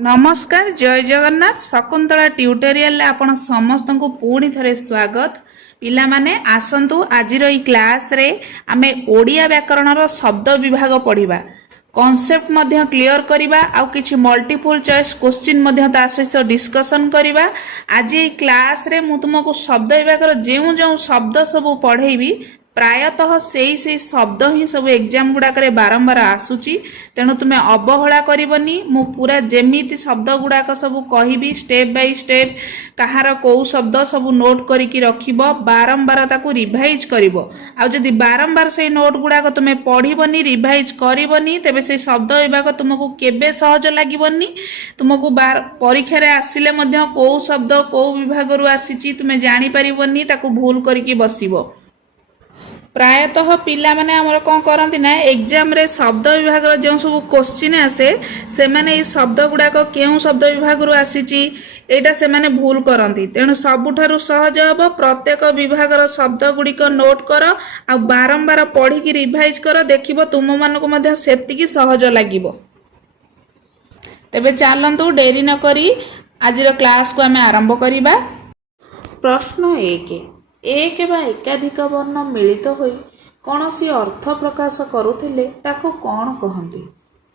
नमस्कार जय जगन्नाथ शकुंतला ट्यूटोरियल आपण समस्त को पुणी थरे स्वागत पिला माने आसंतु आजिर ई क्लास रे आमे ओडिया व्याकरण रो शब्द विभाग पढ़िबा कॉन्सेप्ट मध्य क्लियर करिबा आउ किछि मल्टीपल चॉइस क्वेश्चन मध्य ता सहित डिस्कशन करिबा। आज ई क्लास रे मु तुमको शब्द विभाग रो जेउ जेउ शब्द सब पढ़ेबी प्रायतः से शब्द ही सब एग्जाम गुड़ाक बारंबार आसूची तेणु तुम्हें अवहेला करनी मु पूरा जेमिति शब्द गुड़ाक सब कहबी स्टेप बाय स्टेप कहार कौ शब्द सब नोट करके रखिब बारंबार ताकू रिवाइज करिब आ जदि बारंबार से नोट गुड़ाक तुम्हें पढ़बनी रिवाइज करबनी तेबे से शब्द विभाग तुमको केबे सहज लागबनी तुमको परीक्षा रे आसिले मध्य कौ शब्द कौ विभाग रु आसीची तुम्हें जानि परिबनी ताकू भूल करके बसिबो। प्रायतः पिला माने हमर कोन करंती ना एग्जाम रे शब्द विभाग रो जो सब क्वेश्चन आसे से माने ई शब्द गुडा को केउ शब्द विभाग रो आसीची एटा से माने भूल करंती तेणु सबुठारु सहज हबो प्रत्येक विभाग रो शब्द गुडी को नोट कर आ बारंबार पढ़ी कि रिवाइज कर देखिबो तुम मानको मध्ये सेतिकी सहज लागिबो। तेबे चलंतु देरी न करी आज रो क्लास को हमें आरंभ करिबा। प्रश्न 1 बा एकाधिक वर्ण मिलित होई कौनसी अर्थ प्रकाश करुथिले ताको कौन कहंती?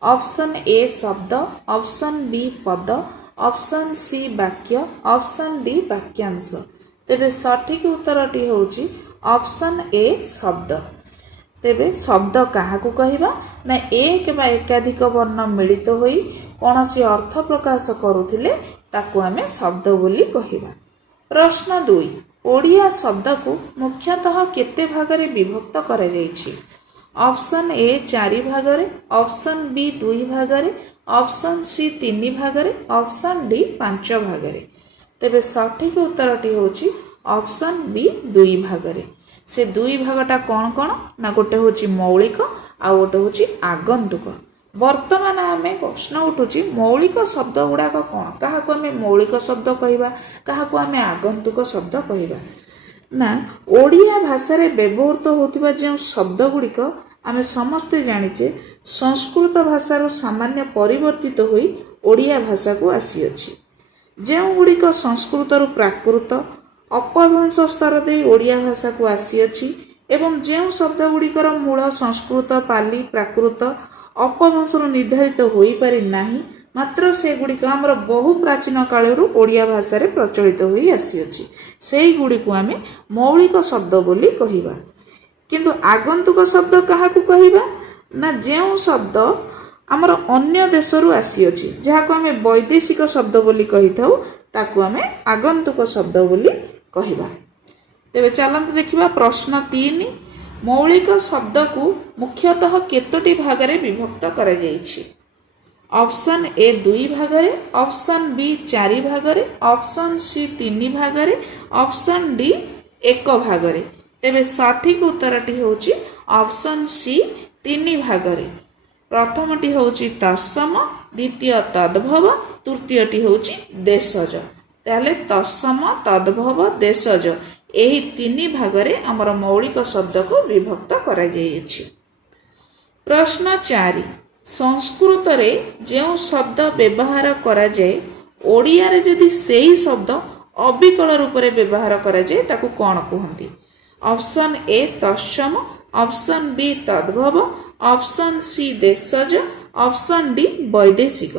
ऑप्शन ए शब्द, ऑप्शन बी पद, ऑप्शन सी वाक्य, ऑप्शन डी वाक्यांश। तेबे सठिक उत्तरटी होची ऑप्शन ए शब्द। तेबे शब्द काहाकू कहिबा ना एक बा एकाधिक वर्ण मिलित होई कौनसी अर्थ प्रकाश करुथिले ताको आमे शब्द बोली कहिबा। प्रश्न 2 ओडिया शब्द को मुख्यतः केते भागरे विभक्त करा जायछि? ऑप्शन ए 4 भागरे, ऑप्शन बी 2 भागरे, ऑप्शन सी 3 भागरे, ऑप्शन डी 5 भागरे। तेबे सठिक उत्तरटी होछि ऑप्शन बी 2 भागरे। से 2 भागटा कौन कौन ना गोटे होछि मौलिक आ गोटे होछि आगंतुक। वर्तमान आमे प्रश्न उठुची मौलिक शब्द गुड़ाक कौन क्या आमे मौलिक शब्द कहवा क्या आमे आगंतुक शब्द कहवा ना ओडिया भाषा रे व्यवहृत होतिबा जो शब्द गुड़िक आमे समस्ते जानिचे संस्कृत भाषार सामान्य परिवर्तित होई ओडिया भाषा को आसी अछि। जो गुड़िक संस्कृत रु प्राकृत अपभ्रंश स्तर दे ओडिया भाषा को आसी अछि एवं जो शब्द गुड़िकर मूल संस्कृत पाली प्राकृत अपभ्रंश निर्धारित हो पारि नाही मात्र से गुड़िक आमर बहु प्राचीन कालरू ओडिया भाषा रे प्रचलित होई आसी अछि सेही गुड़ी को आमे मौलिक शब्द बोली कहिबा। किंतु आगंतुक शब्द काहाकू कहिबा ना जेउ शब्द आमर अन्य देशरू आसी अछि जहाको आमे वैदेशिक शब्द बोली कहिथाउ ताकू आमे आगंतुक शब्द बोली कहिबा। तेबे चलंतु देखिबा प्रश्न 3 मौलिक शब्द को मुख्यतः केतोटी भागरे विभक्त करा जायछि? ऑप्शन ए 2 भागरे, ऑप्शन बी 4 भागरे, ऑप्शन सी 3 भागरे, ऑप्शन डी 1 भागरे। तेबे सठिक उत्तरटी होछि ऑप्शन सी 3 भागरे। प्रथमटी होछि तत्सम, द्वितीय तद्भव, तृतीयटी होछि देशज। ताले तत्सम तद्भव देशज एही 3 भागरे आमर मौलिक शब्द को विभक्त करा जायछि। प्रश्न 4 संस्कृत रे जो शब्द व्यवहार करा जाए ओडिया रे जदि सेही शब्द अविकल रूप रे व्यवहार करा जाए ताकू कोन कहंती? ऑप्शन ए तत्सम, ऑप्शन बी तद्भव, ऑप्शन सी देशज, ऑप्शन डी वैदेशिक।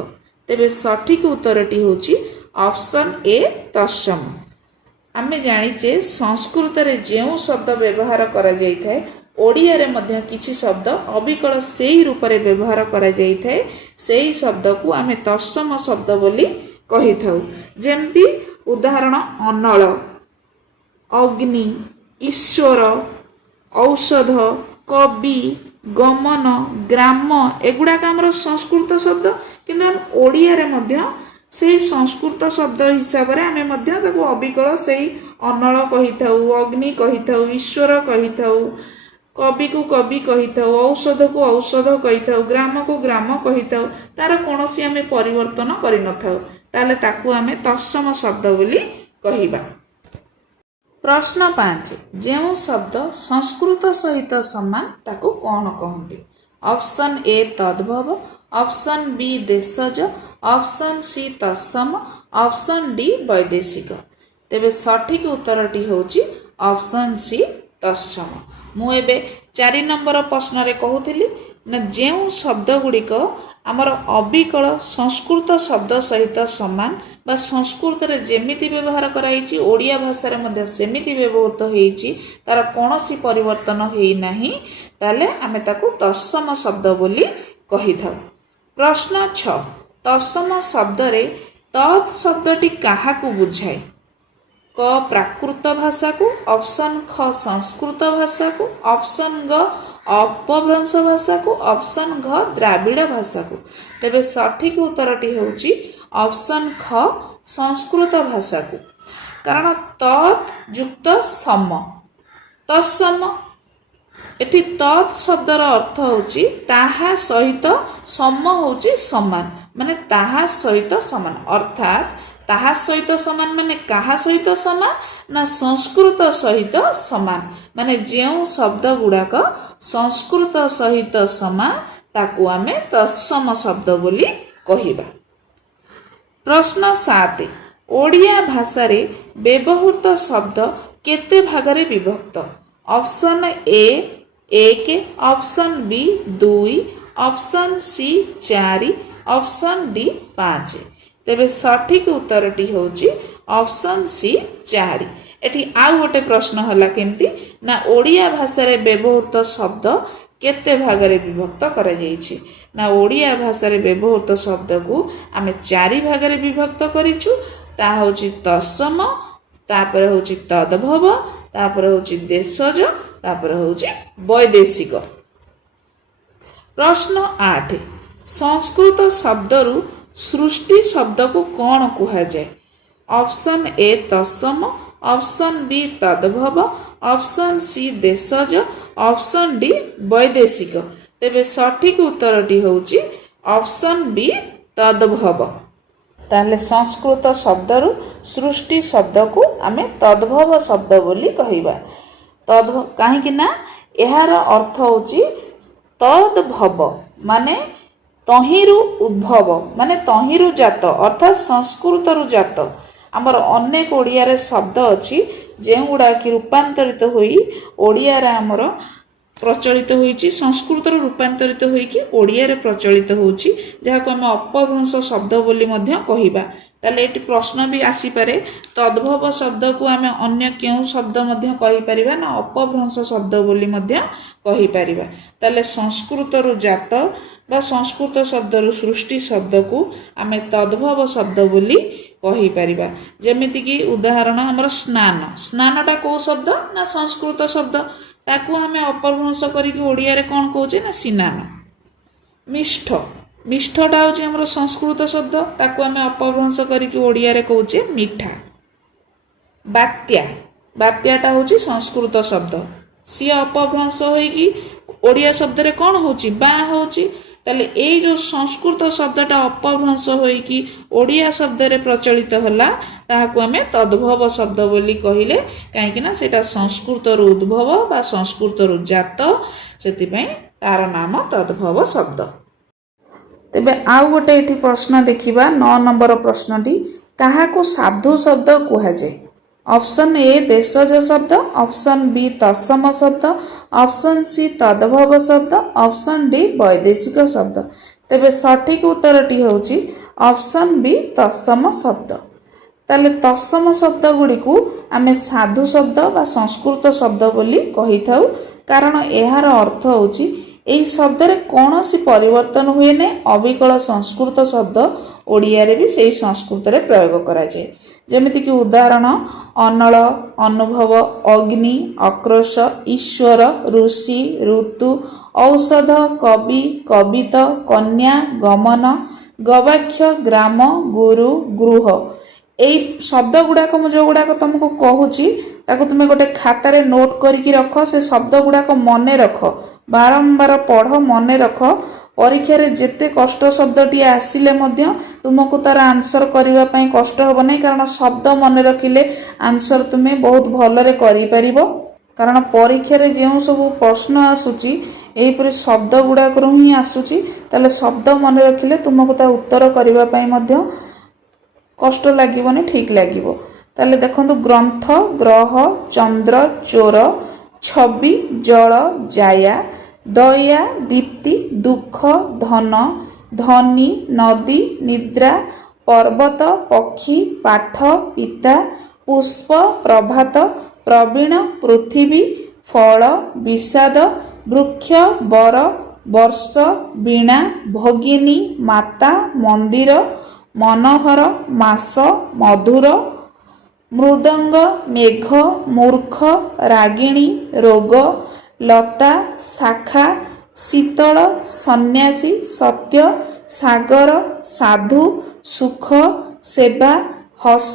तेबे सठिक उत्तरटी होछि ऑप्शन ए तत्सम। आमे जानिचे संस्कृत रे जेउ शब्द व्यवहार करा जाय थाए ओडिया रे मध्य किछि शब्द अविकल सेही रूप रे व्यवहार करा जाय थाए सेही शब्द को आमे तत्सम शब्द बोली कहि थाउ। जेमति उदाहरण अनल, अग्नि, ईश्वर, औषध, कवि, गमन, ग्राम एगुडा का हमर संस्कृत शब्द किंतु हम ओडिया रे मध्य से संस्कृत शब्द हिसाब रे आमे मध्य ताको अविकल सेही अनल कहिथाउ, अग्नि कहिथाउ, ईश्वर कहिथाउ, कवि को कवि कहिथाउ, औषध को औषध कहिथाउ, ग्राम को ग्राम कहिथाउ तार कोनोसी आमे परिवर्तन करि नथाउ ताले ताको आमे तत्सम शब्द बोली कहिबा। प्रश्न 5 जेउ शब्द संस्कृत सहित समान ताको कोन कहंती? ऑप्शन ए तद्भव, ऑप्शन बी देशज, ऑप्शन सी तत्सम, ऑप्शन डी वैदेशिक। तेबे सठिक उत्तरटी होची ऑप्शन सी तत्सम। मु एबे 4 नंबर प्रश्न रे कहूथिली ना जेउ शब्द गुड़िक आमर अविकल संस्कृत शब्द सहित समान बा संस्कृत रे जेमिति व्यवहार कराइछि ओडिया भाषा रे मध्ये सेमिति व्यवहृत होईछि तार कोनोसी परिवर्तन हेई नाही ताले आमे ताकू तत्सम शब्द बोली कहिथाउ। प्रश्न 6 तत्सम शब्द रे तत् शब्दटी काहाकू बुझाए? क प्राकृत भाषा को, ऑप्शन ख संस्कृत भाषा को, ऑप्शन ग अपभ्रंश भाषा को, ऑप्शन घ द्राविड़ भाषा को। तेबे सठिक उत्तरटी होची ऑप्शन ख संस्कृत भाषा को, कारण तत् युक्त सम तत्सम एठी तत् शब्दर अर्थ होची ताहा सहित सम होची समान माने ताहा सहित समान अर्थात ताहा सहित समान माने काहा सहित समान ना संस्कृत सहित समान माने जेउ शब्द गुड़ाक संस्कृत सहित समान ताकू आमे तत्सम शब्द बोली कहिबा। प्रश्न 7 ओडिया भाषा रे व्यवहृत शब्द केते भागरे विभक्त? Option A 1, option B 2, option C 4, option D 5। तेबे सठिक उत्तरटी होची ऑप्शन सी 4। एठी आउ गोटे प्रश्न हला केमती ना ओडिया भाषा रे व्यवहृत शब्द केते भागरे विभक्त करा जायछि ना ओडिया भाषा रे व्यवहृत शब्द को आमे 4 भागरे विभक्त करिछु। ता होची तत्सम, तापर होची तद्भव, तापर होची देशज, तापर होची वैदेशिक। प्रश्न 8 संस्कृत शब्दरु सृष्टि शब्द को कौन कहा जाए? ऑप्शन ए तत्सम, ऑप्शन बी तद्भव, ऑप्शन सी देशज, ऑप्शन डी वैदेशिक। तेबे सठिक उत्तरटी होची ऑप्शन बी तद्भव। ताले संस्कृत शब्दरु सृष्टि शब्द को आमे तद्भव शब्द बोली कहिबा। तद्भव काहे ना एहार अर्थ होची तद्भव माने तहिरु उद्भव माने तहिरु जात अर्थात संस्कृत रु जात। आमर अनेक ओडिया रे शब्द अछि जे गुडा कि रूपांतरित होई ओडिया रे आमर प्रचलित होईची संस्कृत रु रूपांतरित होई कि ओडिया रे प्रचलित होची जहा को हम अपभ्रंश शब्द बोली मध्य कहिबा। ताले एटी प्रश्न भी आसी पारे तद्भव शब्द को आमे अन्य केउ शब्द मध्य कहि परिबा ना अपभ्रंश शब्द बोली मध्य कहि परिबा। ताले संस्कृत रु जात बा संस्कृत शब्द रु सृष्टि शब्द को आमे तद्भव शब्द बोली कहि परिबा। जेमिति कि उदाहरण हमर स्नान स्नानटा को शब्द ना संस्कृत शब्द ताकू आमे अपभ्रंश करिकि ओडिया रे कोन कहूचे ना सिनान। मिष्ठ मिष्ठटा होची हमर संस्कृत शब्द ताकू आमे अपभ्रंश करिकि ओडिया रे कहूचे मिठा। बात्या बात्याटा होची संस्कृत शब्द सी अपभ्रंश होईकि ओडिया शब्द रे कोन होची बा होची। ताले एई जो संस्कृत शब्दटा अपभ्रंश होईकि ओडिया शब्द रे प्रचलित होला ताहाकू आमे तद्भव शब्द बोली कहिले काहेकि ना सेटा संस्कृत रु उद्भव बा संस्कृत रु जात सेति पई तार नाम तद्भव शब्द। तेबे आउ गोटे एठी प्रश्न देखिबा 9 नंबर प्रश्नटी काहाकू साधु शब्द कुहा जाय? ऑप्शन ए देशज शब्द, ऑप्शन बी तत्सम शब्द, ऑप्शन सी तद्भव शब्द, ऑप्शन डी वैदेशिक शब्द। तेबे सठिक उत्तरटी होची ऑप्शन बी तत्सम शब्द। ताले तत्सम शब्द गुडी को आमे साधु शब्द बा संस्कृत शब्द बोली कहि थाउ कारण एहार अर्थ होची एही शब्द रे कोनोसी परिवर्तन हुए ने अविकल संस्कृत शब्द ओडिया रे भी सेही संस्कृत रे प्रयोग करा जाय। जेमिति कि उदाहरण अनल, अनुभव, अग्नि, आक्रोश, ईश्वर, ऋषि, ऋतु, औषध, कवि, कवित, कन्या, गमन, गवाक्ष, ग्राम, गुरु, गृह। एई शब्द गुड़ाक मु जो गुड़ाक तुमको कहूची ताको तुमे गोटे खाता रे नोट करके रख से शब्द गुड़ाक मने रख बारंबार पढ़ मने रख परीक्षा रे जेते कष्ट शब्दटी आसिले मध्य तुमको तार आंसर करबा पई कष्ट होबो नै कारण शब्द मने रखिले आंसर तुमे बहुत भलरे करि परिबो कारण परीक्षा रे जेउ सब प्रश्न आसुची ଏହିପରି ଶବ୍ଦ ଗୁଡ଼ାକରୁ ହିଁ ଆସୁଛି। ତାହେଲେ ଶବ୍ଦ ମନେ ରଖିଲେ ତୁମକୁ ତା ଉତ୍ତର କରିବା ପାଇଁ ମଧ୍ୟ କଷ୍ଟ ଲାଗିବନି, ଠିକ୍ ଲାଗିବ। ତାହେଲେ ଦେଖନ୍ତୁ, ଗ୍ରନ୍ଥ, ଗ୍ରହ, ଚନ୍ଦ୍ର, ଚୋର, ଛବି, ଜଳ, ଜାୟା, ଦୟା, ଦୀପ୍ତି, ଦୁଃଖ, ଧନ, ଧନୀ, ନଦୀ, ନିଦ୍ରା, ପର୍ବତ, ପକ୍ଷୀ, ପାଠ, ପିତା, ପୁଷ୍ପ, ପ୍ରଭାତ, ପ୍ରବୀଣ, ପୃଥିବୀ, ଫଳ, ବିଷାଦ, ବୃକ୍ଷ, ବର, ବର୍ଷ, ବୀଣା, ଭଗିନୀ, ମାତା, ମନ୍ଦିର, ମନୋହର, ମାସ, ମଧୁର, ମୃଦଙ୍ଗ, ମେଘ, ମୂର୍ଖ, ରାଗିଣୀ, ରୋଗ, ଲତା, ଶାଖା, ଶୀତଳ, ସନ୍ନ୍ୟାସୀ, ସତ୍ୟ, ସାଗର, ସାଧୁ, ସୁଖ, ସେବା, ହସ,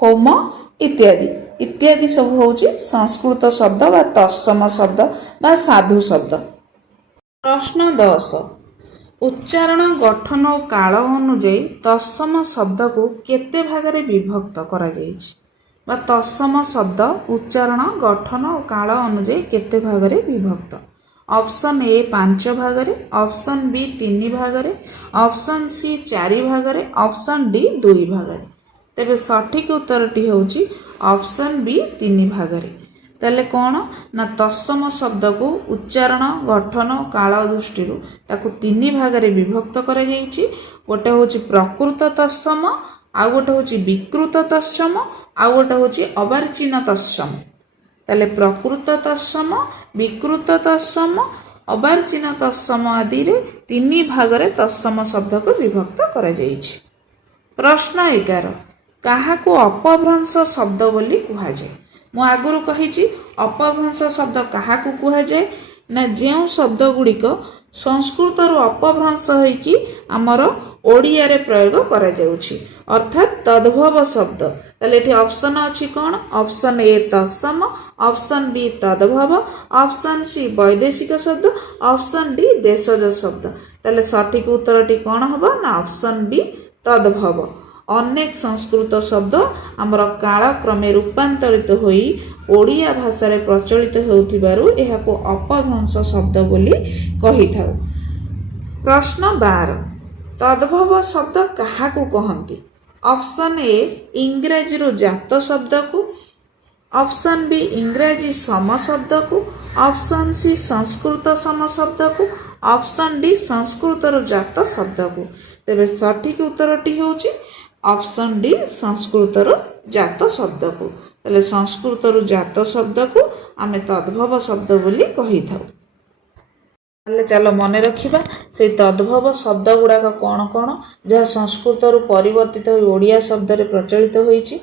ହୋମ ଇତ୍ୟାଦି ଇତ୍ୟାଦି ସବୁ ହେଉଛି ସଂସ୍କୃତ ଶବ୍ଦ ବା ତତ୍ସମ ଶବ୍ଦ ବା ସାଧୁ ଶବ୍ଦ। ପ୍ରଶ୍ନ 10, ଉଚ୍ଚାରଣ, ଗଠନ ଓ କାଳ ଅନୁଯାୟୀ ତତ୍ସମ ଶବ୍ଦକୁ କେତେ ଭାଗରେ ବିଭକ୍ତ କରାଯାଇଛି? ବା ତତ୍ସମ ଶବ୍ଦ ଉଚ୍ଚାରଣ, ଗଠନ ଓ କାଳ ଅନୁଯାୟୀ କେତେ ଭାଗରେ ବିଭକ୍ତ? ଅପସନ୍ ଏ 5 ଭାଗରେ, ଅପସନ୍ ବି 3 ଭାଗରେ, ଅପସନ୍ ସି 4 ଭାଗରେ, ଅପସନ୍ ଡି 2 ଭାଗରେ। ତେବେ ସଠିକ ଉତ୍ତରଟି ହେଉଛି ଅପସନ୍ ବି 3 ଭାଗରେ। ତାହେଲେ କ'ଣ ନା ତତ୍ସମ ଶବ୍ଦକୁ ଉଚ୍ଚାରଣ, ଗଠନ, କାଳ ଦୃଷ୍ଟିରୁ ତାକୁ 3 ଭାଗରେ ବିଭକ୍ତ କରାଯାଇଛି। ଗୋଟେ ହେଉଛି ପ୍ରକୃତ ତତ୍ସମ, ଆଉ ଗୋଟେ ହେଉଛି ବିକୃତ ତତ୍ସମ, ଆଉ ଗୋଟେ ହେଉଛି ଅବାର୍ଚ୍ଚିନ ତତ୍ସମ। ତାହେଲେ ପ୍ରକୃତ ତତ୍ସମ, ବିକୃତ ତତ୍ସମ, ଅବାର୍ଚ୍ଚିନ ତତ୍ସମ ଆଦିରେ 3 ଭାଗରେ ତତ୍ସମ ଶବ୍ଦକୁ ବିଭକ୍ତ କରାଯାଇଛି। ପ୍ରଶ୍ନ 11, କାହାକୁ ଅପଭ୍ରଂଶ ଶବ୍ଦ ବୋଲି କୁହାଯାଏ? ମୁଁ ଆଗରୁ କହିଛି ଅପଭ୍ରଂଶ ଶବ୍ଦ କାହାକୁ କୁହାଯାଏ ନା ଯେଉଁ ଶବ୍ଦ ଗୁଡ଼ିକ ସଂସ୍କୃତରୁ ଅପଭ୍ରଂଶ ହୋଇକି ଆମର ଓଡ଼ିଆରେ ପ୍ରୟୋଗ କରାଯାଉଛି, ଅର୍ଥାତ୍ ତଦ୍ଭବ ଶବ୍ଦ। ତାହେଲେ ଏଠି ଅପସନ୍ ଅଛି କ'ଣ? ଅପସନ୍ ଏ ତତ୍ସମ, ଅପସନ୍ ବି ତଦ୍ଭବ, ଅପସନ୍ ସି ବୈଦେଶିକ ଶବ୍ଦ, ଅପସନ୍ ଡି ଦେଶଜ ଶବ୍ଦ। ତାହେଲେ ସଠିକ ଉତ୍ତରଟି କ'ଣ ହେବ ନା ଅପସନ୍ ବି ତଦ୍ଭବ। ଅନେକ ସଂସ୍କୃତ ଶବ୍ଦ ଆମର କାଳକ୍ରମେ ରୂପାନ୍ତରିତ ହୋଇ ଓଡ଼ିଆ ଭାଷାରେ ପ୍ରଚଳିତ ହେଉଥିବାରୁ ଏହାକୁ ଅପଭ୍ରଂଶ ଶବ୍ଦ ବୋଲି କହିଥାଉ। ପ୍ରଶ୍ନ 12, ତଦ୍ଭବ ଶବ୍ଦ କାହାକୁ କହନ୍ତି? ଅପସନ୍ ଏ ଇଂରାଜୀରୁ ଜାତ ଶବ୍ଦକୁ, ଅପସନ୍ ବି ଇଂରାଜୀ ସମ ଶବ୍ଦକୁ, ଅପସନ୍ ସି ସଂସ୍କୃତ ସମ ଶବ୍ଦକୁ, ଅପସନ୍ ଡି ସଂସ୍କୃତରୁ ଜାତ ଶବ୍ଦକୁ। ତେବେ ସଠିକ ଉତ୍ତରଟି ହେଉଛି ଅପସନ୍ ଡି ସଂସ୍କୃତରୁ ଜାତ ଶବ୍ଦକୁ। ତାହେଲେ ସଂସ୍କୃତରୁ ଜାତ ଶବ୍ଦକୁ ଆମେ ତଦ୍ଭବ ଶବ୍ଦ ବୋଲି କହିଥାଉ। ତାହେଲେ ଚାଲ ମନେ ରଖିବା ସେଇ ତଦ୍ଭବ ଶବ୍ଦ ଗୁଡ଼ାକ କ'ଣ କ'ଣ ଯାହା ସଂସ୍କୃତରୁ ପରିବର୍ତ୍ତିତ ହୋଇ ଓଡ଼ିଆ ଶବ୍ଦରେ ପ୍ରଚଳିତ ହୋଇଛି।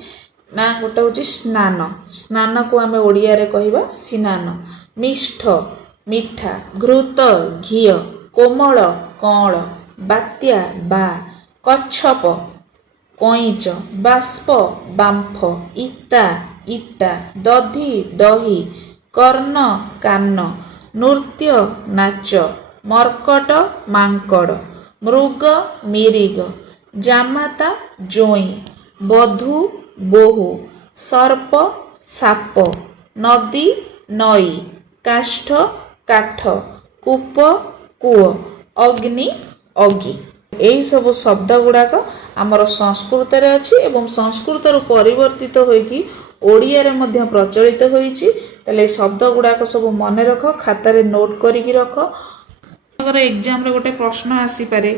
ନା ଗୋଟେ ହେଉଛି ସ୍ନାନ, ସ୍ନାନକୁ ଆମେ ଓଡ଼ିଆରେ କହିବା ସ୍ନାନ। ମିଷ୍ଠ, ମିଠା, ଘୃତ, ଘିଅ, କୋମଳ, କଅଁଳ, ବାତ୍ୟା, ବା, କଚ୍ଛପ, କଇଁଚ, ବାଷ୍ପ, ବାମ୍ଫ, ଇତା, ଇଟା, ଦଧି, ଦହି, କର୍ଣ୍ଣ, କାନ, ନୃତ୍ୟ, ନାଚ, ମର୍କଟ, ମାଙ୍କଡ଼, ମୃଗ, ମିରିଗ, ଜାମାତା, ଜୋଇଁ, ବଧୂ, ବୋହୂ, ସର୍ପ, ସାପ, ନଦୀ, ନଈ, କାଷ୍ଠ, କାଠ, କୂପ, କୂଅ, ଅଗ୍ନି, ଅଗି। ଏହିସବୁ ଶବ୍ଦ ଗୁଡ଼ାକ ଆମର ସଂସ୍କୃତରେ ଅଛି ଏବଂ ସଂସ୍କୃତରୁ ପରିବର୍ତ୍ତିତ ହୋଇକି ଓଡ଼ିଆରେ ମଧ୍ୟ ପ୍ରଚଳିତ ହୋଇଛି। ତାହେଲେ এই ଶବ୍ଦ ଗୁଡ଼ାକ ସବୁ ମନେ ରଖ, ଖାତାରେ ନୋଟ୍ କରିକି ରଖ। ଏକ୍ଜାମରେ ଗୋଟେ ପ୍ରଶ୍ନ ଆସିପାରେ,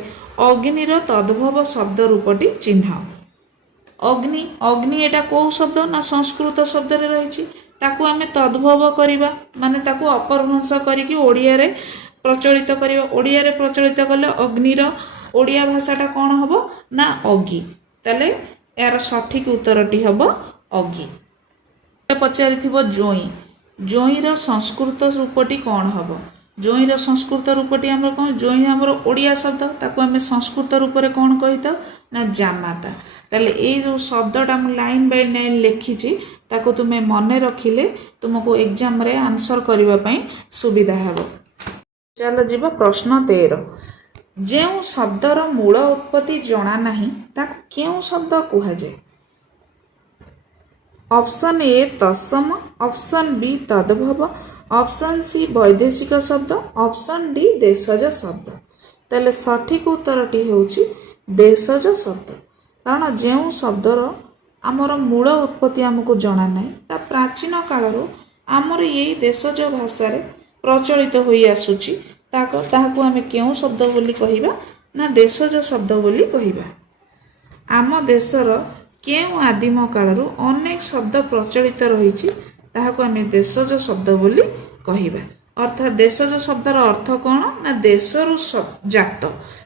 ଅଗ୍ନିର ତଦ୍ଭବ ଶବ୍ଦ ରୂପଟି ଚିହ୍ନାଅ। ଅଗ୍ନି, ଅଗ୍ନି ଏଟା କେଉଁ ଶବ୍ଦ ନା ସଂସ୍କୃତ ଶବ୍ଦରେ ରହିଛି, ତାକୁ ଆମେ ତଦ୍ଭବ କରିବା ମାନେ ତାକୁ ଅପଭ୍ରଂଶ କରିକି ଓଡ଼ିଆରେ ପ୍ରଚଳିତ କରିବା। ଓଡ଼ିଆରେ ପ୍ରଚଳିତ କଲେ ଅଗ୍ନିର ଓଡ଼ିଆ ଭାଷାଟା କ'ଣ ହେବ ନା ଅଗି। ତାହେଲେ ଏହାର ସଠିକ ଉତ୍ତରଟି ହେବ ଅଗି। ପଚାରିଥିବ ଜୋଇଁ, ଜୋଇଁର ସଂସ୍କୃତ ରୂପଟି କ'ଣ ହେବ? ଜୋଇଁର ସଂସ୍କୃତ ରୂପଟି ଆମର କ'ଣ? ଜୋଇଁ ଆମର ଓଡ଼ିଆ ଶବ୍ଦ, ତାକୁ ଆମେ ସଂସ୍କୃତ ରୂପରେ କ'ଣ କହିଥାଉ ନା ଜାମାତା। ତାହେଲେ ଏଇ ଯେଉଁ ଶବ୍ଦଟା ମୁଁ ଲାଇନ୍ ବାଇ ଲାଇନ୍ ଲେଖିଛି ତାକୁ ତୁମେ ମନେ ରଖିଲେ ତୁମକୁ ଏକ୍ଜାମରେ ଆନ୍ସର କରିବା ପାଇଁ ସୁବିଧା ହେବ। ଚାଲ ଯିବା ପ୍ରଶ୍ନ 13, ଯେଉଁ ଶବ୍ଦର ମୂଳ ଉତ୍ପତ୍ତି ଜଣା ନାହିଁ ତାକୁ କେଉଁ ଶବ୍ଦ କୁହାଯାଏ? ଅପସନ୍ ଏ ତତ୍ସମ, ଅପସନ୍ ବି ତଦ୍ଭବ, ऑप्शन सी वैदेशिक शब्द, ऑप्शन डी देशज शब्द। ताले सठिक उत्तरटी होउछि देशज शब्द। कारण जो शब्दर आमर मूल उत्पत्ति आमको जना ना ता प्राचीन कालरू आमर यही देशज भाषा प्रचलित होई आसुछि। ताहाको आमे केउ शब्द बोली कहिबा ना देशज शब्द बोली कहिबा। आम देशर केउ आदिम कालरू अनेक शब्द प्रचलित रहिछि, ताहाको आमे देशज शब्द बोली कहिबा। अर्थात देशज शब्दर अर्थ कौन ना देशरू जात,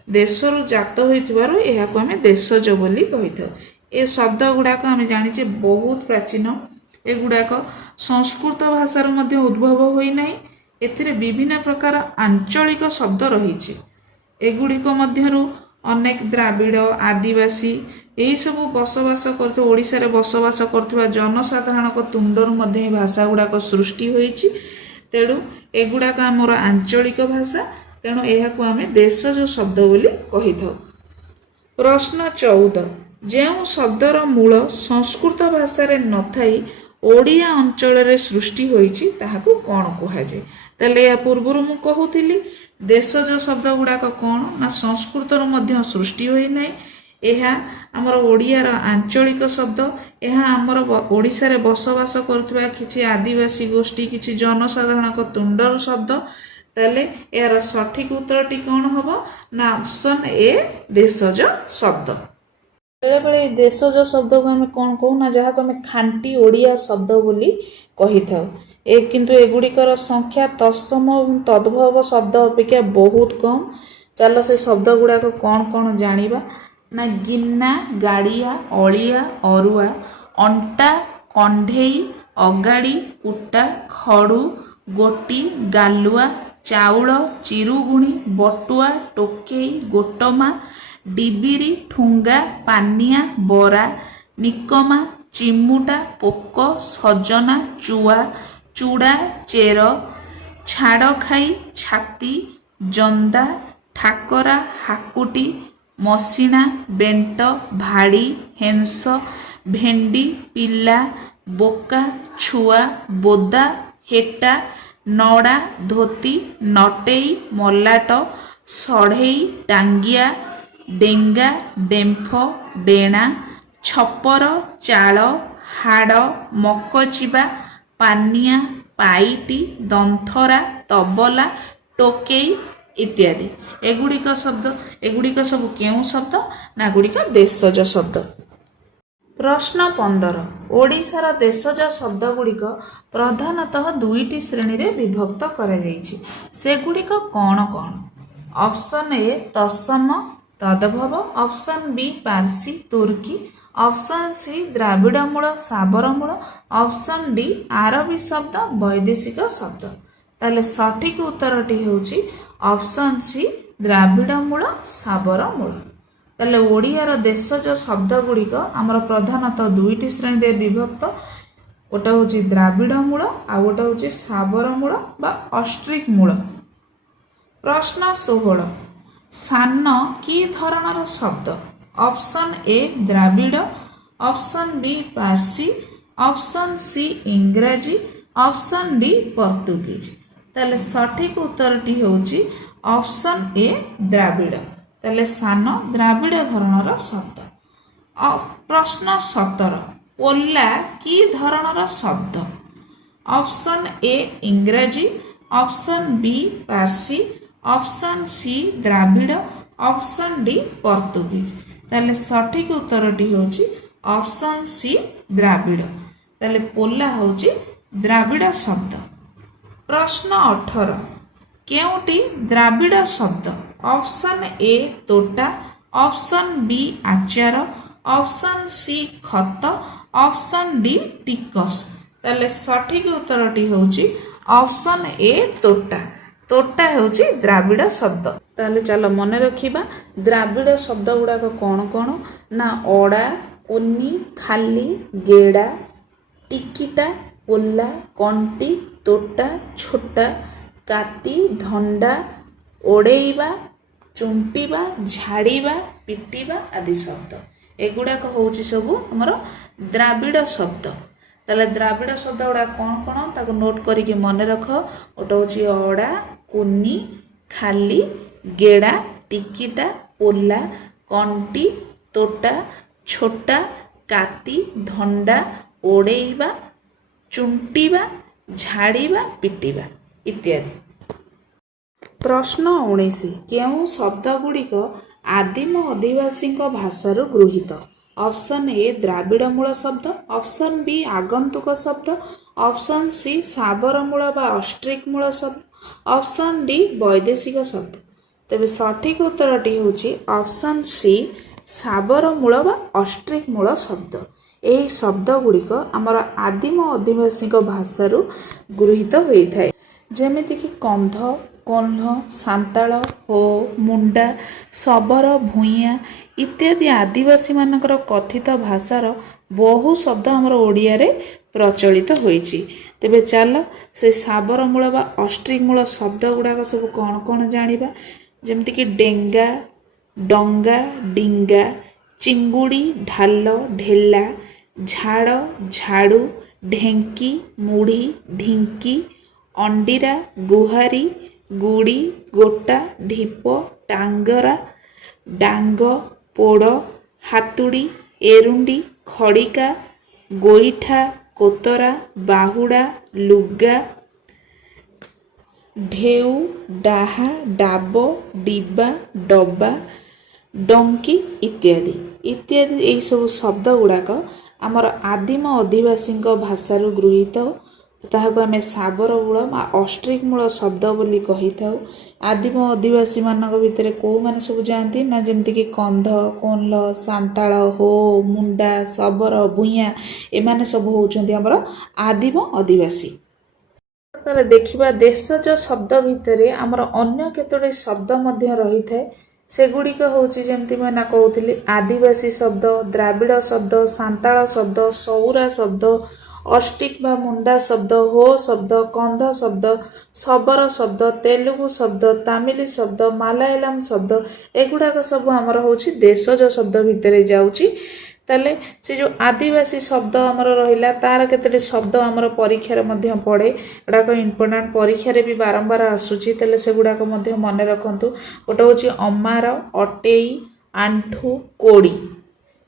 देशरू जात होइथिबारु एहाको आमे देशज बोली कहिथाउ। ए शब्द गुड़ाक आमे जानिचे बहुत प्राचीन, एगुड़ाक संस्कृत भाषार मध्य उद्भव होई नाही। एथिरे विभिन्न प्रकार आंचलिक शब्द रहिछि। एगुड़िक मध्यरु अनेक द्राविड़, आदिवासी यही सब बसवास कर ओडिशा रे बसवास करथिबा जनसाधारणक तुंडर मध्य भाषा गुड़ाक सृष्टि होइछि। तेणु एगुड़ाक आमर आंचलिक भाषा, तेणु एहाको आमे देशज शब्द बोली कहिथाउ। प्रश्न 14, जो शब्दर मूल संस्कृत भाषा रे नथाई ओडिया अंचल रे सृष्टि होइछि ताहाको कोन कुहा जाय? ताले या पूर्वरु मु कहूतिली देशज शब्द गुड़ाक कौन ना संस्कृतर मध्य सृष्टि होई नाही। एहा आमर ओडियार आंचलिक शब्द, एहा आमर ओडिशा रे बसवास करथुवा किछि आदिवासी गोष्ठी, किछि जनसाधारणक तुंडर शब्द। ताले यार सठिक उत्तरटी कौन हबो ना ऑप्शन ए देशज शब्द। बेले बेले देशज शब्द को आमे कौन कहू ना जहाको आमे खांटी ओडिया शब्द बोली कहिथाउ। किंतु एगुड़िकर संख्या तत्सम और तद्भव शब्द अपेक्षा बहुत कम। चलो से शब्द गुड़ाक कौन कौन जानिबा ना गिन्ना, गाड़िया, अलिया, अरुआ, अंटा, कंढेई, अगाड़ी, कुटा, खड़ू, गोटी, गालुआ, चाउल, चिरुगुणी, बटुआ, टोकेई, गोटमा, डिबिरी, ठुंगा, पानिया, बरा, निकमा, चिमुटा, पोक, सजना, चुआ, चूड़ा, चेर, छाड़ खाई, छाती, जंदा, ठाकरा, हाकुटी, मसिणा, बेंट, भाड़ी, हेंस, भेंडी, पिला, बोका, छुआ, बोदा, हेटा, नड़ा, धोती, नटेई, मल्लाट, सढ़ेई, टांगिया, डेंगा, डेम्फ, डेणा, छपर, चाल, हाड़, मकचिबा, पानिया, पाइटी, दंथरा, तबला, टोकेई इत्यादि। एगुड़िक शब्द, एगुड़िक सब केउ शब्द ना गुड़िक देशज शब्द। प्रश्न 15, ओडिशार देशज शब्द गुड़िक प्रधानतः दुईटी श्रेणी रे विभक्त करा जायछि। सेगुड़िक कौन कौन? ऑप्शन ए तत्सम तद्भव, ऑप्शन बी पारसी तुर्की, ऑप्शन सी द्राविड़ मूल साबर मूल, ऑप्शन डी आरबी शब्द वैदेशिक शब्द। ताले सठिक उत्तरटी होउछि ऑप्शन सी द्राविड़ मूल साबर मूल। ताले ओडियार देशज शब्द गुड़िक आमर प्रधानतः दुईटी श्रेणी रे विभक्त। गोटे होछि द्राविड़ मूल आ गोटे होछि साबर मूल बा ऑस्ट्रिक मूल। प्रश्न 16, सान कि धरणर शब्द? ऑप्शन ए द्राविड़, ऑप्शन बी पारसी, ऑप्शन सी इंग्राजी, ऑप्शन डी पोर्तुगीज। ताले सठिक उत्तरटी होउछि ऑप्शन ए द्राविड़। ताले सान द्राविड़ धरणर शब्द। प्रश्न 17, पोला कि धरणर शब्द? ऑप्शन ए इंग्राजी, ऑप्शन बी पारसी, ऑप्शन सी द्राविड़, ऑप्शन डी पोर्तुगीज। ताले सठिक उत्तरटी होउछि ऑप्शन सी द्राविड़। ताले पोला होउछि द्राविड़ शब्द। प्रश्न 18, केउटी द्राविड़ शब्द? ऑप्शन ए तोटा, ऑप्शन बी आचार, ऑप्शन सी खत, ऑप्शन डी टिकस। ताले सठिक उत्तरटी होउछि ऑप्शन ए तोटा। तोटा होउछि द्राविड़ शब्द। ताले चलो मन रखिबा द्राविड़ शब्द गुड़ाक कौन कौन ना अड़ा, उन्नी, खाली, गेड़ा, टिकिटा, पोला, कंटी, तोटा, छोटा, काती, धंडा, ओडेइबा, चुंटीबा, झाड़ीबा, पिटिबा आदि शब्द। एगुड़ाक होउछि सब हमर द्राविड़ शब्द। ताले द्राविड़ शब्द गुड़ा कौन कौन ताको नोट करके मन रख। गोटे हूँ अड़ा, कुनी, खाली, गेड़ा, टिकिटा, पोला, कंटी, तोटा, छोटा, काती, धंडा, ओडेइबा, चुंटीबा, झाड़ीबा, पिटिबा इत्यादि। प्रश्न 19 केउं शब्द गुड़िक आदिम आदिवासी भाषार गृहीत? ऑप्शन ए द्राविड़ मूल शब्द, ऑप्शन बी आगंतुक शब्द, ऑप्शन सी साबर मूल बा ऑस्ट्रिक मूल शब्द, ऑप्शन डी वैदेशिक शब्द। तेबे सठिक उत्तरटी होची ऑप्शन सी साबर मूल बा ऑस्ट्रिक मूल शब्द। यही शब्द गुड़िक आमर आदिम आदिवासी भाषार गृहीत होता है। जेमिति कि कंध, कोल्ह, सांताल, हो, मुंडा, शबर, भूइया इत्यादि आदिवासी मानकर कथित भाषार बहु शब्द आमर ओडिया रे प्रचलित होइछि। तेबे चल से साबर मूल बा ऑस्ट्रिक मूल शब्द गुड़ाक सब कौन कौन जानिबा। जेमिति कि डेंगा, डंगा, डिंगा, चिंगुड़ी, ढाल, ढेला, झाड़, झाड़ू, ढेंकी, मुढ़ी, ढिंकी, अंडीरा, गुहारी, गुड़ी, गोटा, ढीप, टांगरा, डांग, पोड़, हातुड़ी, एरुंडी, खड़िका, गोईठा, कोतरा, बाहुड़ा, लुगा, ढेउ, डाहा, डाब, डिबा, डबा, डंकी इत्यादि इत्यादि। यही सब शब्द गुड़ाक आमर आदिम आदिवासी भाषार गृहीत। ताहाको आमे साबर मूल ऑस्ट्रिक मूल शब्द बोली कही थाउ। आदिम आदिवासी मानक भितर को माने सब जानती ना, जेमति कि कंध, कोल्ह, सांताल, हो, मुंडा, शबर, भूइया एमाने सब होउछन्ती हमर आदिम आदिवासी। देखिबा देशज शब्द भितर आमर अन्य केतोटी शब्द मध्य रही थाए। सेगुड़िक होउछि जेमति मैं ना कहूଥିଲି आदिवासी शब्द, द्राविड़ शब्द, सांताल शब्द, सौरा शब्द, ऑस्ट्रिक बा मुंडा शब्द, हो शब्द, कंध शब्द, शबर शब्द, तेलुगु शब्द, तामिली शब्द, मालायालम शब्द एगुड़ाक सब आमर होउछि देशज शब्द भितर जाउछि। ताले से जो आदिवासी शब्द आमर रहिला तार केतोटी शब्द आमर परीक्षार मध्य पड़े, गुड़ाक इम्पोर्टाट परीक्षार भी बारंबार आसुछि। ताले से गुड़ाक मध्य मन रखंतु। गोटे होछि अमार, अटेई, आंठू, कोड़ी।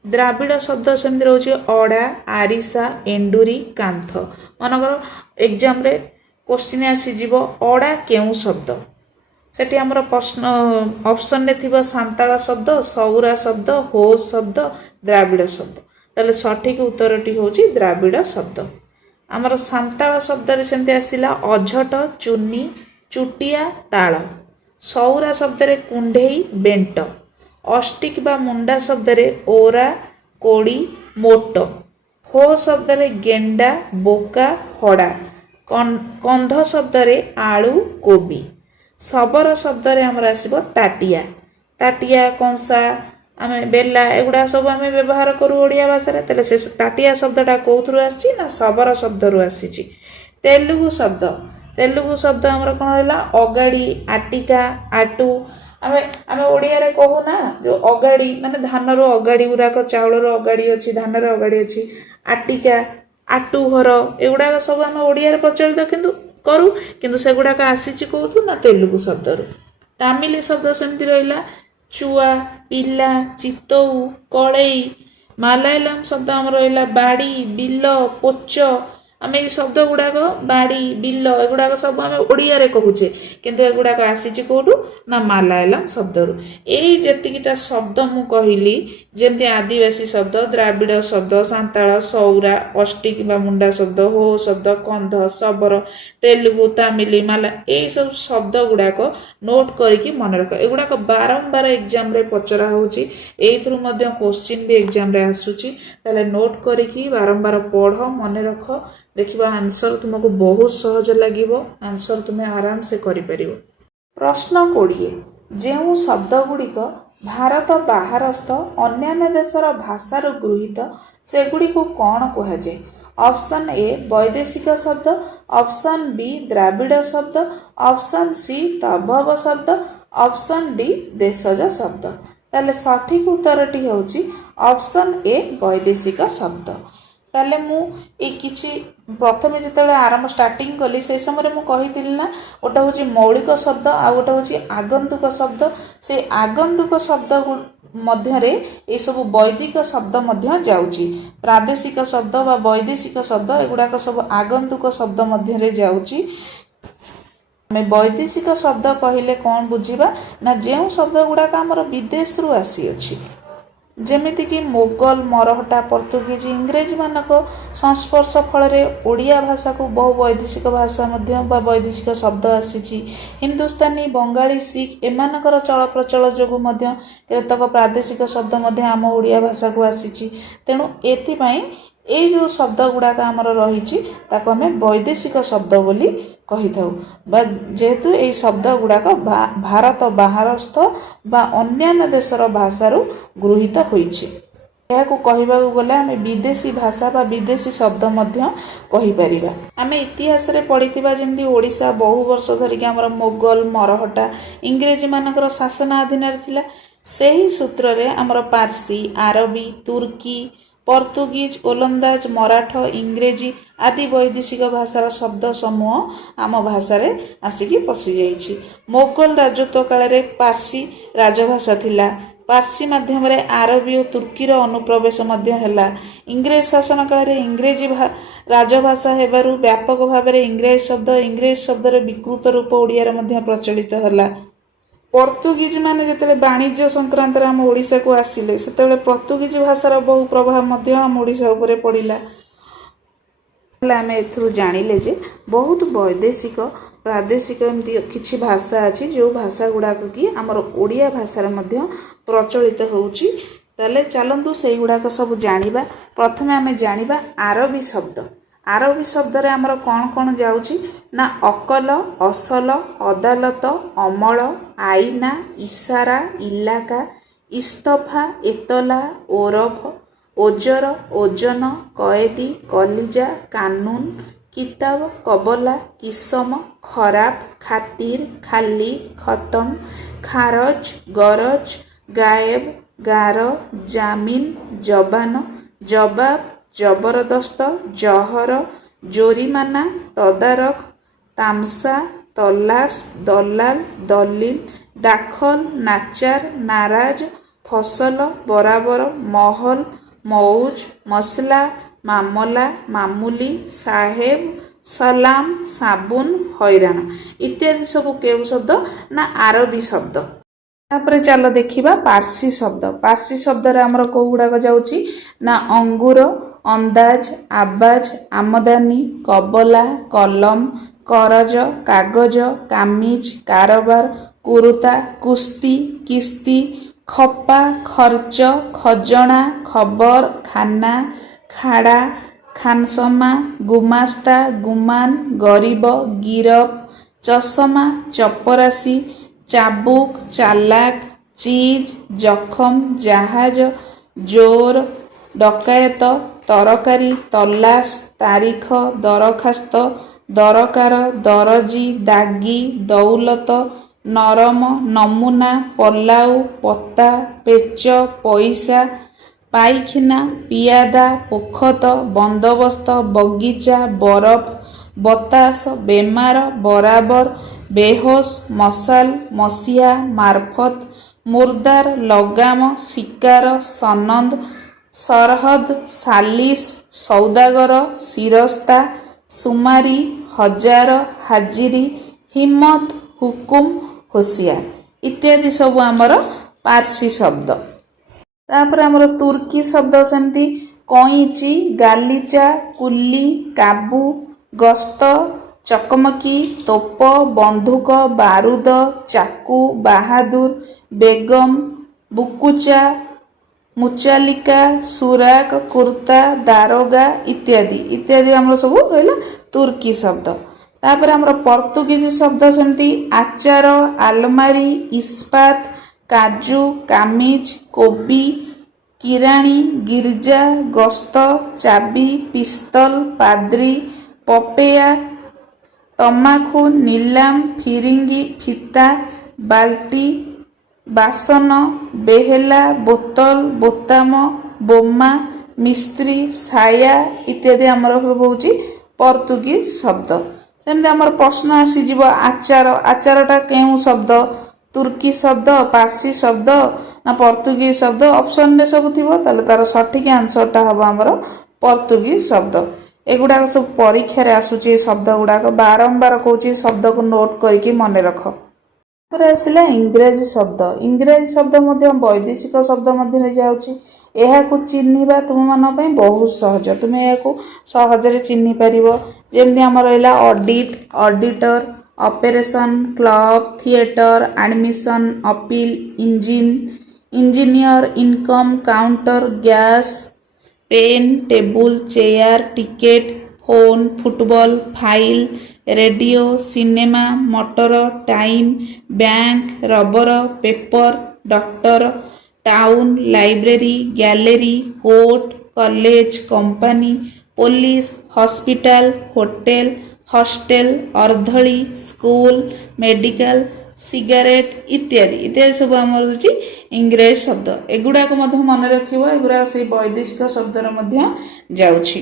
द्राविड़ शब्द सेमति रहउछि अड़ा, आरिसा, एंडुरी, कांथ। मनकर एग्जाम रे क्वेश्चन आसी जीवो अड़ा केउ शब्द, सेठी हमर प्रश्न ऑप्शन रे थिबा सांताल शब्द, सौरा शब्द, हो शब्द, द्राविड़ शब्द। ताले सठिक उत्तरटी होछि द्राविड़ शब्द। हमर सांताल शब्द रे सेमति आसिला अझट, चुन्नी, चुटिया, ताळ। सौरा शब्द रे कुंढेई, बेंट। ऑस्ट्रिक बा मुंडा शब्द रे ओरा, कोड़ी, मोट। हो शब्द रे गेंडा, बोका, हड़ा। कंध शब्द रे आलू, कोबी। शबर शब्द रे हमर आसीबो ताटिया। ताटिया, कंसा, आमे बेला एगुडा सब आमे व्यवहार करू ओडिया भाषा रे। तले से ताटिया शब्दटा कोथुरु आछि ना शबर शब्द रु आसीछि। तेलुगु शब्द हमर कोन रहला अगाड़ी, आटिका, आटू। आमे ओडिया रे कहू ना जो अगाड़ी माने धान रो अगाड़ी गुराक, चाउल रो अगाड़ी अछि, धान रो अगाड़ी अछि। आटिका, आटू घर एगुडा सब आमे ओडिया रे प्रचलित करू, किंतु सेगुडाक आसीछि कोथु ना तेलुगु शब्द रु। तामिली शब्द सेमति रहिला चुआ, पिला, चितौ, कळेई। मालायालम शब्द हमर रहिला बाड़ी, बिल, पोच। आमे ए शब्द गुडाक बाड़ी, बिल एगुडाक सब आमे ओडिया रे कहूचे, किंतु एगुडाक आसीछि कोठु ना मालायालम शब्द रु। एई जेतिकिटा शब्द मु कहिली जेमति आदिवासी शब्द, द्राविड़ शब्द, सांताल, सौरा, ऑस्ट्रिक बा मुंडा शब्द, हो शब्द, कंध, शबर, तेलुगु, तामिली, माला एई सब शब्द गुडाक नोट करिकि मन रख। एगुडाक बारंबार एग्जाम रे पचरा होउची, एइथरु मध्य क्वेश्चन भी एग्जाम रे आसुची। ताले नोट करिकि बारंबार पढ़, मन रख। देखिबा आंसर तुमको बहुत सहज लागिबो, आंसर तुमे आराम से करि परिबो। प्रश्न 20 जेउ शब्द गुड़िक भारत बाहरस्थ अन्य देशर भाषार गृहीत सेगुड़ी को कौन कहुए? ऑप्शन ए वैदेशिक शब्द, ऑप्शन बी द्राविड़ शब्द, ऑप्शन सी तद्भव शब्द, ऑप्शन डी देशज शब्द। ताले सठिक उत्तरटी होची ऑप्शन ए वैदेशिक शब्द। ताले मु ए किछि प्रथमे जेतेबेले आरंभ स्टार्टिंग कली से समय मु कहितिली ना ओटा होची मौलिक शब्द आ ओटा होची आगंतुक शब्द। से आगंतुक शब्द मध्यरे ए सब वैदिक शब्द मध्य जाउची। प्रादेशिक शब्द बा वैदेशिक शब्द एगुडाक सब आगंतुक शब्द मध्यरे जाउची। आमे वैदेशिक शब्द कहिले कौन बुझिबा ना जेउ शब्द गुडाक हमर विदेश रु आसी अछि, जेमिति कि मोगल, मरहटा, पर्तुगीज, इंग्रेजी मानक संस्पर्श फल ओडिया भाषा को बहु वैदेशिक भाषा मध्य बा वैदेशिक शब्द आसीची। हिंदुस्तानी, बंगाली, सिख एमानकर चल प्रचल जोगु मध्य केतक प्रादेशिक शब्द मध्य आम ओडिया भाषा को आसीची। तेणु एथिपाई ए जो शब्द गुडाक आमर रही ताको आमे वैदेशिक शब्द बोली कही थाउ बा जेहेतु ए शब्द गुडाक भारत बाहरस्थ बा अन्य देशर भाषारू गृहीत होइछि। एहाकु कहिबाकु गले आमे विदेशी भाषा बा विदेशी शब्द मध्य कहि परिबा। आमे इतिहास रे पढिथिबा जेमि ओडिशा बहु वर्ष धरिक हमर मोगल, मरहटा, इंग्रेजी मानकर शासन अधीन रे थिला। सेही सूत्र रे हमर पारसी, आरबी, तुर्की, पर्तुगीज, ओलंदाज, मराठ, इंग्रेजी आदि वैदेशिक भाषार शब्द समूह आम भाषा रे आसिकी पसि जाइछि। मोगल राजत्व काल रे पारसी राजभाषा थिला। पारसी माध्यम रे आरबी और तुर्कीर अनुप्रवेश मध्य हैला। इंग्रेज शासन काल रे इंग्रेजी राजभाषा हेबारु व्यापक भाव में इंग्रेज शब्द रे विकृत रूप ओडिया रे मध्य प्रचलित हैला। पर्तुगीज माने जेतेबेले वाणिज्य संक्रांत आम ओडिशा को आसिले सेतेबेले पर्तुगीज भाषार बहु प्रभाव मध्य आम ओडिशा उपरे पड़िला। आम एथुरु जानिले जे बहुत वैदेशिक प्रादेशिक एमती किछि भाषा अछि जो भाषा गुडाक कि आमर ओडिया भाषा मध्य प्रचलित होउछि। ताले चलंतु सेई गुडाक सब जानिबा। प्रथमे आमे जानिबा आरबी शब्द। आरबी शब्द रे आमर कौन कौन जाउछि ना अकल, असल, अदालत, अमल, आईना, इशारा, इलाका, इस्तफा, एतला, ओरफ, ओजर, ओजन, कएदी, कलिजा, कानून, किताब, कबला, किसम, खराब, खातिर, खाली, खत्म, खारज, गरज, गायब, गार, जामिन, जबान, जवाब, जबरदस्त, जहर, जोरीमाना, तदारख, तामसा, तलाश, दलाल, दलिल, दाखल, नाचार, नाराज, फसल, बराबर, महल, मौज, मसला, मामला, मामूली, साहेब, सलाम, साबुन, हैरान इत्यादि सब केउ शब्द ना आरबी शब्द। तापरे चलो देखिबा पारसी शब्द। पारसी शब्द रे हमर को गुडाक जाउची ना अंगूर, अंदाज, आवाज, आमदानी, कबला, कलम, करज, कागज, कामिज, कारोबार, कुरुता, कुस्ती, किस्ती, खपा, खर्च, खजना, खबर, खाना, खाड़ा, खानसमा, गुमास्ता, गुमान, गरीब, गिरफ, चषमा, चपरासी, चाबुक, चालाक, चीज, जखम, जहाज, जोर, डकायत, तरकारी, तलाश, तारीख, दरखास्त, दरकार, दरजी, दागी, दौलत, नरम, नमूना, पलाउ, पत्ता, पेच, पैसा, पाइखिना, पियादा, पोखत, बंदोबस्त, बगीचा, बरफ, बतास, बेमार, बराबर, बेहोश, मसाल, मसीहा, मार्फत, मुर्दार, लगाम, शिकार, सनद, सरहद, सालिस, सौदागर, शिरस्ता, सुमारी, हजार, हाजिरी, हिम्मत, हुकुम, होशियार इत्यादि सब आमर पारसी शब्द। तापर आमर तुर्की शब्द सेमती कईची, गालीचा, कुली, काबू, गस्त, चकमकी, तोप, बंधुक, बारूद, चाकू, बाहादुर, बेगम, बुकुचा, मुचालिका, सुराक, कुर्ता, दारोगा इत्यादि इत्यादि आमर सब कहला तुर्की शब्द। तापर आमर पर्तुगीज शब्द सेमती आचार, आलमारी, इस्पात, काजू, कामिज, कोबी, किराणी, गिरजा, गस्त, चाबी, पिस्तल, पाद्री, पपेया, तमाखु, नीलाम, फिरिंगी, फिता, बाल्टी, बासन, बेहेला, बोतल, बोताम, बोमा, मिस्त्री साया इत्यादि आमर होउची पोर्तुगीज शब्द। सेमती आमर प्रश्न आसीजिव आचार आचारटा केउ शब्द तुर्की शब्द पारसी शब्द ना पोर्तुगीज शब्द ऑप्शन रे सब थिबो ताले तार सठिक आंसरटा हबो आमर पोर्तुगीज शब्द। एगुडा सब परीक्षा रे आसुची शब्द गुडा बारंबार कहूची शब्द को नोट करके मन रख। पर आसला इंग्राजी शब्द इंग्राजी शब्द मध्य वैदेशिक शब्द मध्य जाउची एहाकु चिन्हिबा तुम मन पई बहुत सहज तुमे एहाकु सहजरे चिन्हि परिबो जेमति हमर रहला audit auditor operation club theatre admission appeal engine engineer income counter gas pen table chair ticket phone football file radio cinema motor time bank rubber paper doctor town library gallery court college company police hospital hotel hostel अर्धली school medical cigarette इत्यादि इत्यादि सब आमर होची इंग्रेजी शब्द एगुडा को मध्य मन रखिबो एगुडा से वैदेशिक शब्द रे मध्य जाउची।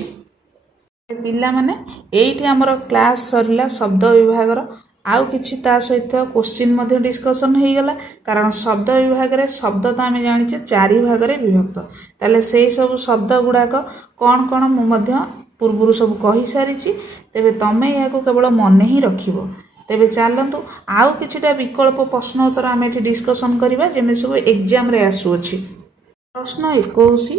पिला माने एइठी हमर क्लास सरिला शब्द विभाग रो आउ किछि ता सहित क्वेश्चन मध्य डिस्कशन हो गला कारण शब्द विभाग रे शब्द तो आमे जानिचे चारि भाग रे विभक्त ताले सेई सब शब्द गुडा को कोन कोन मु मध्य पूर्वरु सब कहि सारिछि तेबे तमे याको केवल मन ही रखिबो। तेबे चलंतु आउ किछिटा विकल्प प्रश्न उत्तर आमे एठी डिस्कशन करिबा जेमे सब एग्जाम रे आसु अछि। प्रश्न 21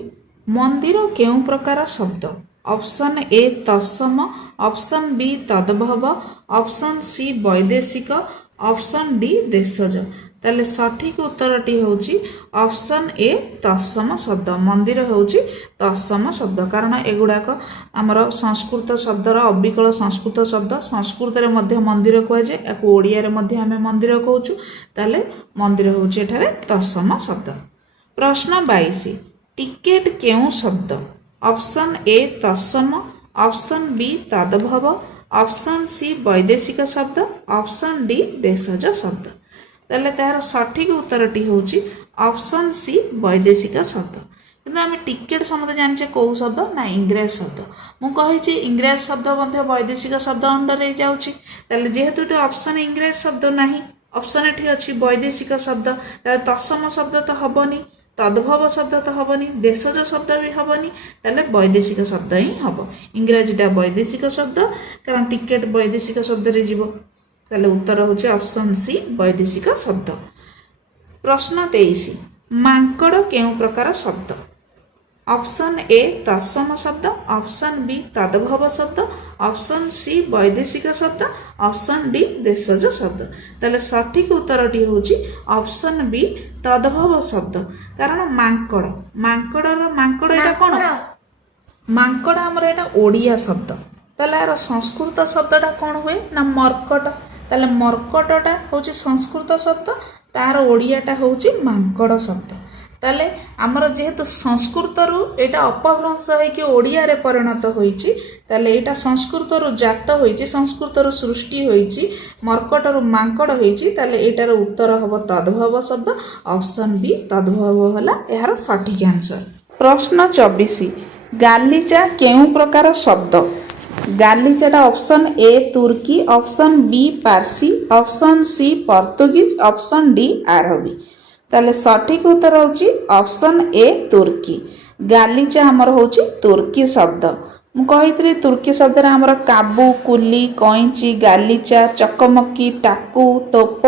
मंदिर केउ प्रकार शब्द ऑप्शन ए तत्सम ऑप्शन बी तद्भव ऑप्शन सी वैदेशिक ऑप्शन डी देशज ताले सठिक उत्तरटी होची ऑप्शन ए तत्सम शब्द मंदिर होची तत्सम शब्द कारण एगुडाक आमर संस्कृत शब्दर अविकल संस्कृत शब्द संस्कृत रे मध्य मंदिर कहै जे याको ओडिया रे मध्य हमें मंदिर कहूचु ताले मंदिर होची एठारे तत्सम शब्द। प्रश्न 22 टिकेट केउ शब्द ऑप्शन ए तत्सम ऑप्शन बी तद्भव ऑप्शन सी वैदेशिक शब्द ऑप्शन डी देशज शब्द ताले तार सठिक उत्तरटी होची ऑप्शन सी वैदेशिक शब्द। किंतु आम टिकेट समझ जाने कौ शब्द ना इंग्रेज शब्द मु कही इंग्रेज शब्द वैदेशिक शब्द अंडर रे जाउची ताले जेहेतु ये ऑप्शन इंग्रेज शब्द नाही ऑप्शन एठी अछि वैदेशिक शब्द ताले तत्सम शब्द तो हबनी तद्भव शब्द तो हबनी देशज शब्द भी हबनी ताले वैदेशिक शब्द ही हब इंग्राजीटा वैदेशिक शब्द कारण टिकेट वैदेशिक शब्द रे जीवो ताले उत्तर होचे ऑप्शन सी वैदेशिक शब्द। प्रश्न 23 मांकड़ केउ प्रकार शब्द ऑप्शन ए तत्सम शब्द ऑप्शन बी तद्भव शब्द ऑप्शन सी वैदेशिक शब्द ऑप्शन डी देशज शब्द ताले सठिक उत्तरटी होची ऑप्शन बी तद्भव शब्द कारण मांकड़ मांकड़ एटा कोन मांकड़ हमर एटा ओडिया शब्द ताले यार संस्कृत शब्दटा कोन हुए ना मर्कट ताले मर्कटटा होची संस्कृत शब्द तार ओडियाटा होची मांकड़ शब्द ताले आमर जेहेतु संस्कृत रु एटा अपभ्रंश है कि ओडिया रे परिणत होईची ताले एटा संस्कृत रु जात होईची संस्कृत रु सृष्टि होईची मर्कट रु मांकड़ होईची ताले एटार उत्तर हबो तद्भव शब्द ऑप्शन बी तद्भव होला एहार सठिक आंसर। प्रश्न 24 गालीचा केउ प्रकार शब्द गालीचाटा ऑप्शन ए तुर्की ऑप्शन बी पारसी option C Portuguese option D अरबी ताले सठिक उत्तर होची ऑप्शन ए तुर्की गालीचा हमर होची तुर्की शब्द मु कहितरी तुर्की शब्द रे हमर काबू कुली कइंची गालीचा चकमकी टाकू तोप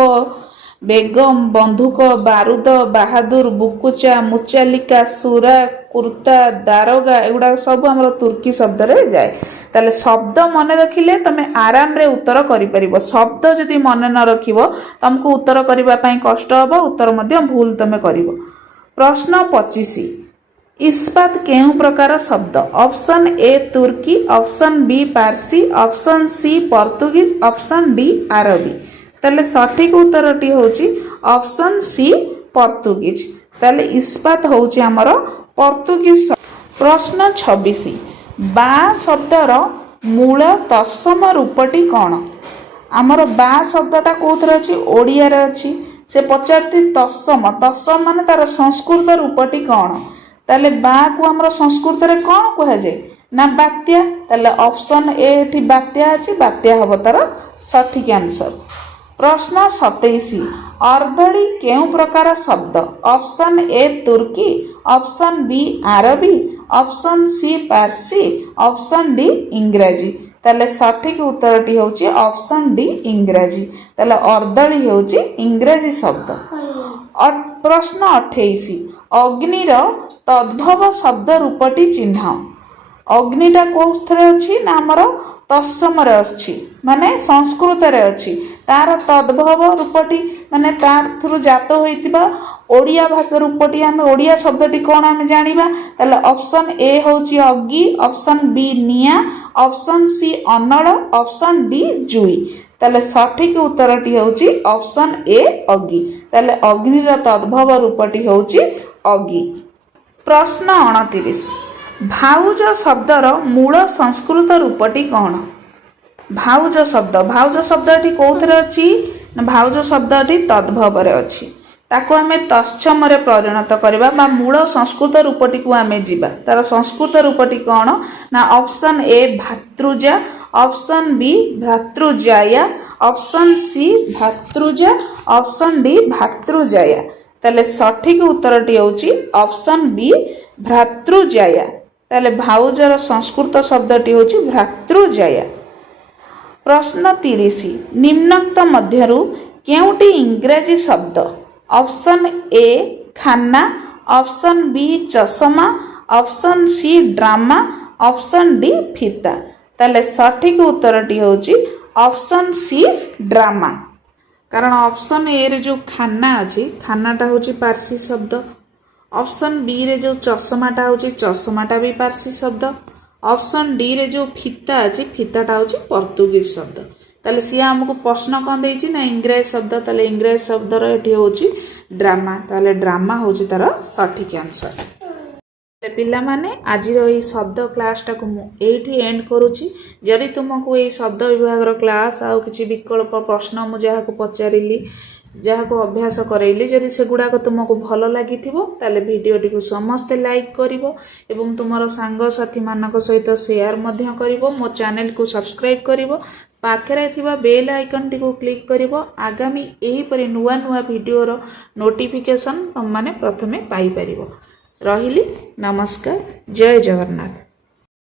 बेगम बंदूक बारूद बहादुर बुकुचा मुचालिका सुरा कुर्ता दारोगा एगुडा सब हमर तुर्की शब्द रे जाए ताले शब्द मन रखिले तमे आराम रे उत्तर करि परिबो शब्द जदि मन न रखिबो तुमको उत्तर करिबा पई कष्ट हबो उत्तर मध्य भूल तमे करिवो। प्रश्न 25 इस्पात केउ प्रकार शब्द ऑप्शन ए तुर्की ऑप्शन बी पारसी option C Portuguese option D अरबी ताले सठिक उत्तरटी होची ऑप्शन सी पोर्तुगीज ताले इस्पात होची हमर पोर्तुगीज। प्रश्न 26 बा शब्दर मूल तत्सम रूपटी कौन आमर बा शब्दटा कोथरे अछि ओडिया रे अछि से पचारती तत्सम तत्सम माने तार संस्कृत रूपटी कौन ताले बा को हमर संस्कृत रे कोन कह जाय ना बात्या। ताले ऑप्शन ए एठी बात्या अछि, बात्या हबो तार सठिक आंसर। प्रश्न 27 अर्दली केउ प्रकार शब्द? ऑप्शन ए तुर्की, ऑप्शन बी अरबी, ऑप्शन सी पारसी, ऑप्शन डी इंग्रजी। ताले सठिक उत्तरटी होची ऑप्शन डी इंग्रजी। ताले अर्दली होची इंग्रजी शब्द। प्रश्न 28 अग्निर तद्भव शब्द रूपटी चिन्ह। अग्निटा कोथरे अछि ना हमर तत्सम रे अछि माने संस्कृत रे अछि। तार तद्भव रूपटी माने तार थ्रु जात होइतिबा ओडिया भाषा रूपटी हम ओडिया शब्दटी कोन हम जानिबा। ताले ऑप्शन ए होची अग्गी, ऑप्शन बी निया, ऑप्शन सी अनल, ऑप्शन डी जुई। ताले सठिक उत्तरटी होची ऑप्शन ए अग्गी। ताले अग्निर तद्भव रूपटी होची अग्गी। प्रश्न 29 भाउज शब्दर मूल संस्कृत रूपटी कौन? भाउज शब्दटी कोथरे अछि ना भाउज शब्दटी तद्भव रे अछि। ताको हमें तत्सम रे परिणत करबा बा मूल संस्कृत रूपटी को हमें जीवा। तार संस्कृत रूपटी कौन ना ऑप्शन ए भातृजा, ऑप्शन बी भ्रातृजाया, ऑप्शन सी भातृजा, ऑप्शन डी भातृजाया। ताले सठिक उत्तरटी होची ऑप्शन बी भ्रातृजाया। ताले भाउजर संस्कृत शब्दटी होची भ्रातृजाया। प्रश्न 30 निम्नक्त मध्यरु केउटी इंग्रजी शब्द? ऑप्शन ए खाना, ऑप्शन बी चश्मा, option C drama, option D फीता। ताले सठिक उत्तरटी होची ऑप्शन सी ड्रामा। कारण ऑप्शन ए रे जो खाना अछि खानाटा होची पारसी शब्द। ऑप्शन बी रे जो चश्माटा होची चश्माटा भी पारसी शब्द। ऑप्शन डी रे जो फीता अछि फीताटा होची पोर्तुगीज शब्द। ताले सिया हमको प्रश्न कोन देछि ना इंग्रजी शब्द। ताले इंग्रजी शब्द रो एठी होची ड्रामा। ताले ड्रामा होची तार सठिक आंसर। पिला माने आज रही शब्द क्लासटा को मु एठी एंड करूची। जदि तुमको ए शब्द विभाग रो क्लास आ किछि विकल्प प्रश्न मु जहा को पचारिली जहा को अभ्यास करैली जदि से गुडा को तुमको भलो लागिथिबो ताले भिडियोटी को समस्त लाइक करिवो एवं तुमरो सांग साथी मानक सहित शेयर मध्य करिवो। मो चैनल को सब्सक्राइब करिवो। पाखरे थिबा बेल आइकन टी को क्लिक करिवो। आगामी एही परि नुवा नुवा वीडियो रो नोटिफिकेशन तुम माने प्रथमे पाई परिवो। रहिली नमस्कार। जय जगन्नाथ।